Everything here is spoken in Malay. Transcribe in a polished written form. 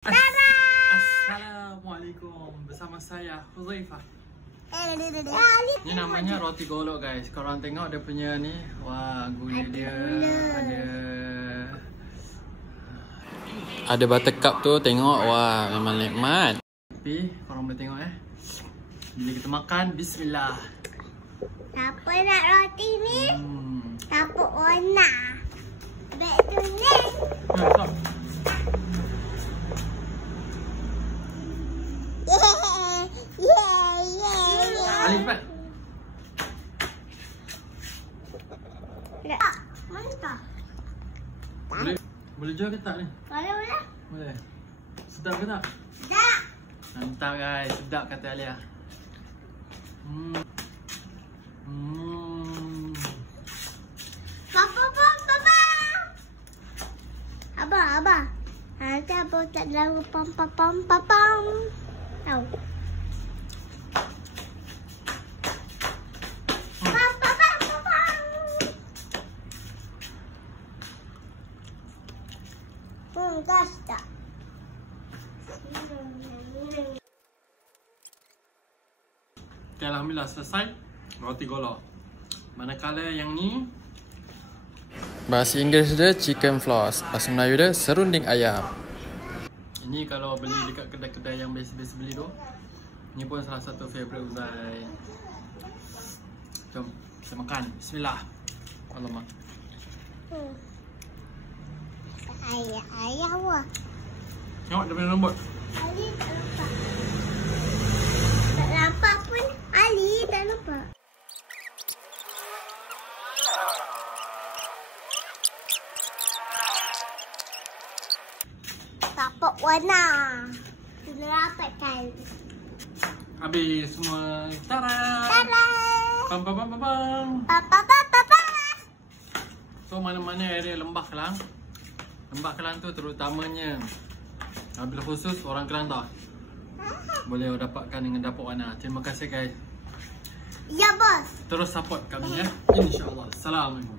Assalamualaikum, bersama saya Huzaifah. Ini namanya roti golok guys. Korang tengok dia punya ni. Wah, gula dia ada buttercup tu, tengok. Wah, memang nikmat. Tapi korang boleh tengok bila kita makan, bismillah. Siapa nak roti ni? Siapa warna? Baik tulis. Stop. Alif cepat. Mantap. Boleh jual ke tak ni? Boleh. Boleh. Sedap ke tak? Sedap. Mantap guys, sedap kata Alia. Abah. Nanti abah tak lagu pam. Tahu. Gas tak? Okay, alhamdulillah selesai roti golok. Manakala yang ni bahasa Inggeris dia chicken floss, bahasa Melayu dia serunding ayam. Ini kalau beli dekat kedai-kedai yang biasa-biasa beli tu. Ini pun salah satu favourite Uzai. Jom kita makan. Bismillah. Alamak. Ayah wah. Tengok dia punya lembut. Ali tak nampak. Tak nampak pun Ali tak nampak. Tapak warna. Kena rapatkan. Habis semua. Tara. Tada. Pam. Papa. So mana-mana area Lembah Kelang. Lembah Kelang tu terutamanya bila khusus orang Kelantan boleh dapatkan dengan Dapur Wana. Terima kasih guys. Ya bos. Terus support kami ya. InsyaAllah. Assalamualaikum.